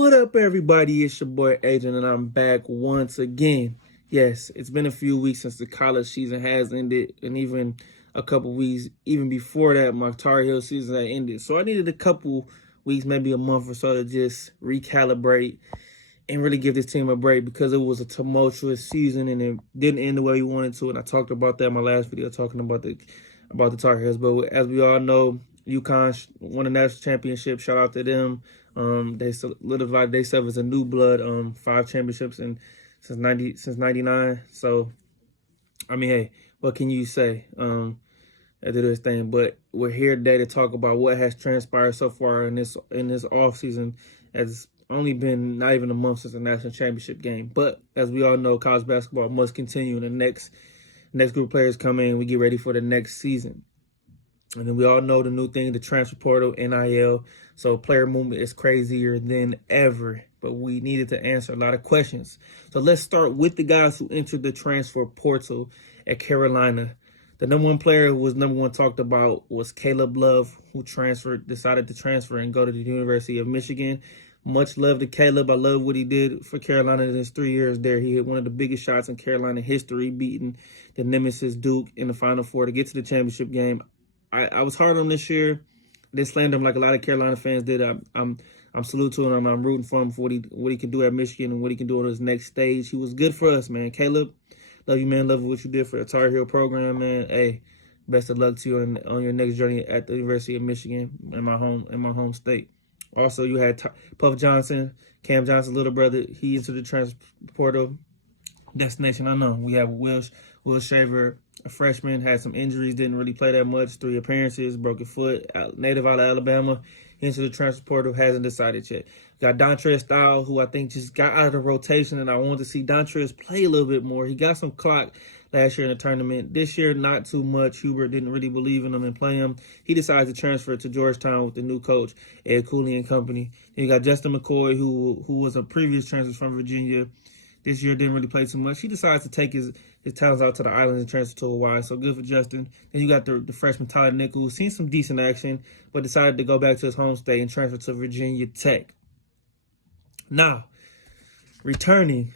What up, everybody? It's your boy Agent, and I'm back once again. Yes, it's been a few weeks since the college season has ended, and even a couple weeks, even before that, my Tar Heel season had ended. So I needed a couple weeks, maybe a month or so, to just recalibrate and really give this team a break because it was a tumultuous season and it didn't end the way we wanted to. And I talked about that in my last video, talking about the Tar Heels. But as we all know, UConn won a national championship. Shout out to them. They solidified themselves as a new blood. 5 championships since '99. So, I mean, hey, what can you say? They do this thing, but we're here today to talk about what has transpired so far in this off season. As only been not even a month since the national championship game, but as we all know, college basketball must continue. And the next group of players come in, we get ready for the next season. And then we all know the new thing, the transfer portal, NIL. So player movement is crazier than ever. But we needed to answer a lot of questions. So let's start with the guys who entered the transfer portal at Carolina. The number one player who was number one talked about was Caleb Love, who decided to transfer and go to the University of Michigan. Much love to Caleb. I love what he did for Carolina in his 3 years there. He hit one of the biggest shots in Carolina history, beating the nemesis Duke in the Final Four to get to the championship game. I was hard on this year. They slammed him like a lot of Carolina fans did. I'm salute to him. I'm rooting for him for what he can do at Michigan and what he can do on his next stage. He was good for us, man. Caleb, love you, man. Love what you did for the Tar Heel program, man. Hey, best of luck to you on your next journey at the University of Michigan in my home state. Also, you had Puff Johnson, Cam Johnson's little brother. He into the transfer portal. Destination unknown. We have Will Shaver, a freshman, had some injuries, didn't really play that much, 3 appearances, broken foot, native out of Alabama, into the transfer portal, hasn't decided yet. Got Dontrez Styles, who I think just got out of the rotation, and I wanted to see Dontrez play a little bit more. He got some clock last year in the tournament. This year, not too much. Hubert didn't really believe in him and play him. He decided to transfer to Georgetown with the new coach, Ed Cooley and company. Then you got Justin McCoy, who was a previous transfer from Virginia. This year didn't really play too much. He decides to take his talents out to the islands and transfer to Hawaii. So good for Justin. Then you got the freshman Tyler Nichols, seen some decent action, but decided to go back to his home state and transfer to Virginia Tech. Now, returning,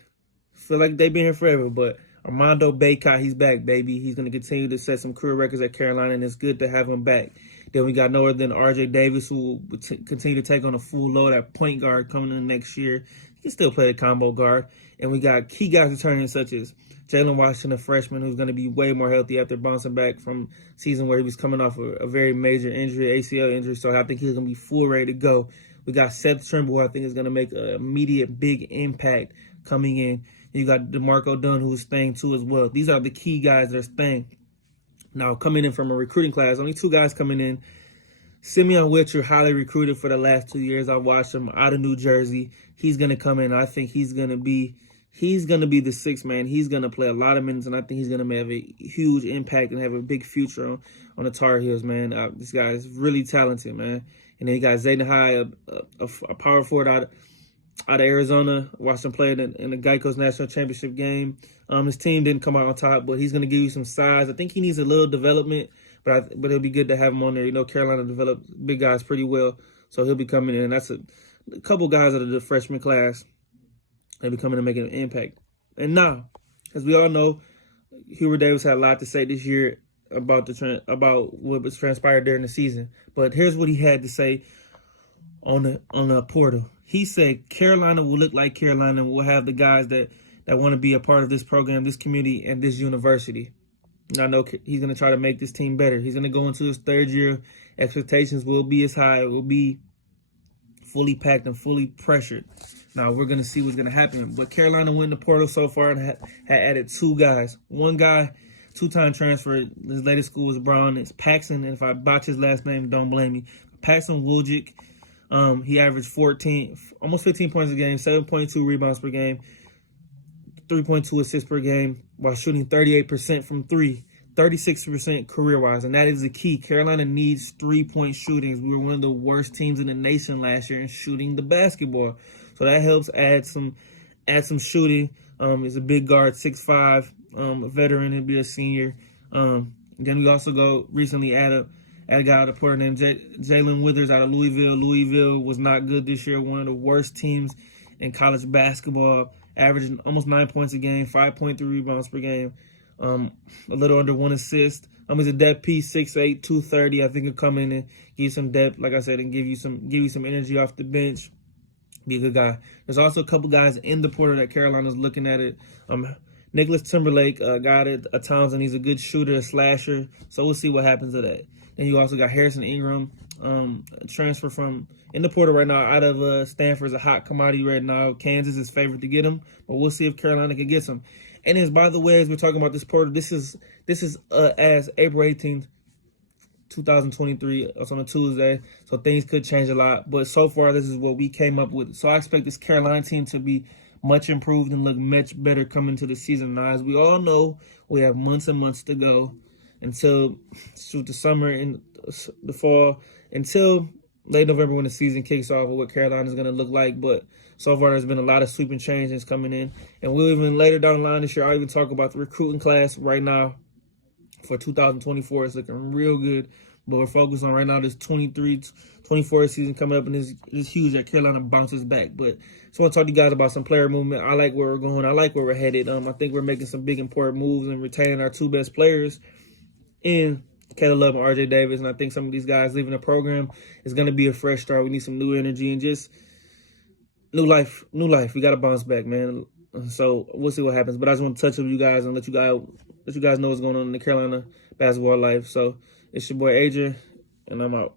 feel like they've been here forever, but Armando Bacot, he's back, baby. He's going to continue to set some career records at Carolina, and it's good to have him back. Then we got no other than R.J. Davis, who will continue to take on a full load at point guard coming in next year. He can still play the combo guard. And we got key guys returning, such as Jalen Washington, a freshman, who's going to be way more healthy after bouncing back from season where he was coming off a very major injury, ACL injury. So I think he's going to be full ready to go. We got Seth Trimble, who I think is going to make an immediate big impact coming in. You got marcodunn, who's staying too as well. These are the key guys that are staying. Now, coming in from a recruiting class, only 2 guys coming in. Simeon Witcher, highly recruited for the last 2 years. I watched him out of New Jersey. He's going to come in. I think he's going to be the 6th man. He's going to play a lot of minutes, and I think he's going to have a huge impact and have a big future on the Tar Heels, man. This guy is really talented, man. And then you got Zayden High, a power forward out of Arizona. Watched him play in the Geico's national championship game. His team didn't come out on top, but he's going to give you some size. I think he needs a little development, but it'll be good to have him on there. You know, Carolina developed big guys pretty well, so he'll be coming in. That's a couple guys out of the freshman class. They'll be coming and making an impact. And now, as we all know, Hubert Davis had a lot to say this year about what was transpired during the season. But here's what he had to say on the portal. He said Carolina will look like Carolina and will have the guys that want to be a part of this program, this community, and this university. And I know he's going to try to make this team better. He's going to go into his 3rd year. Expectations will be as high. It will be fully packed and fully pressured. Now, we're going to see what's going to happen. But Carolina went in the portal so far and had added 2 guys. One guy, 2-time transfer. His latest school was Brown. It's Paxton. And if I botch his last name, don't blame me. Paxton Wojcik. He averaged almost 15 points a game, 7.2 rebounds per game, 3.2 assists per game, while shooting 38% from 3, 36% career-wise. And that is the key. Carolina needs 3-point shootings. We were one of the worst teams in the nation last year in shooting the basketball. So that helps add some shooting. He's a big guard, 6'5", a veteran, he'll be a senior. Then we also recently added Had a guy out of Porter named Lynwithers out of Louisville. Louisville was not good this year, one of the worst teams in college basketball, averaging almost 9 points a game, 5.3 rebounds per game, a little under 1 assist. He's a depth piece, 6'8", 230. I think he'll come in and give you some depth, like I said, and give you some energy off the bench. Be a good guy. There's also a couple guys in the Porter that Carolina's looking at it. Nicholas Timberlake, a guy at Townsend. He's a good shooter, a slasher. So we'll see what happens to that. Then you also got Harrison Ingram, transfer from in the Porter right now out of Stanford. Is a hot commodity right now. Kansas is favored to get him, but we'll see if Carolina can get some. And as by the way, as we're talking about this Porter, this is as April 18th, 2023. It's on a Tuesday, so things could change a lot. But so far, this is what we came up with. So I expect this Carolina team to be much improved and look much better coming to the season. Now, as we all know, we have months and months to go until the summer and the fall, until late November when the season kicks off, and what Carolina is going to look like. But so far, there's been a lot of sweeping changes coming in. And we'll even later down the line this year, I'll even talk about the recruiting class right now for 2024. It's looking real good. But we're focused on right now this 23-24 season coming up, and it's huge that Carolina bounces back. But just want to talk to you guys about some player movement. I like where we're going. I like where we're headed. I think we're making some big important moves and retaining our two best players in Caleb Love and RJ Davis. And I think some of these guys leaving the program is going to be a fresh start. We need some new energy and just new life. We got to bounce back, man. So we'll see what happens. But I just want to touch with you guys and let you guys know what's going on in the Carolina basketball life. So it's your boy Adrian, and I'm out.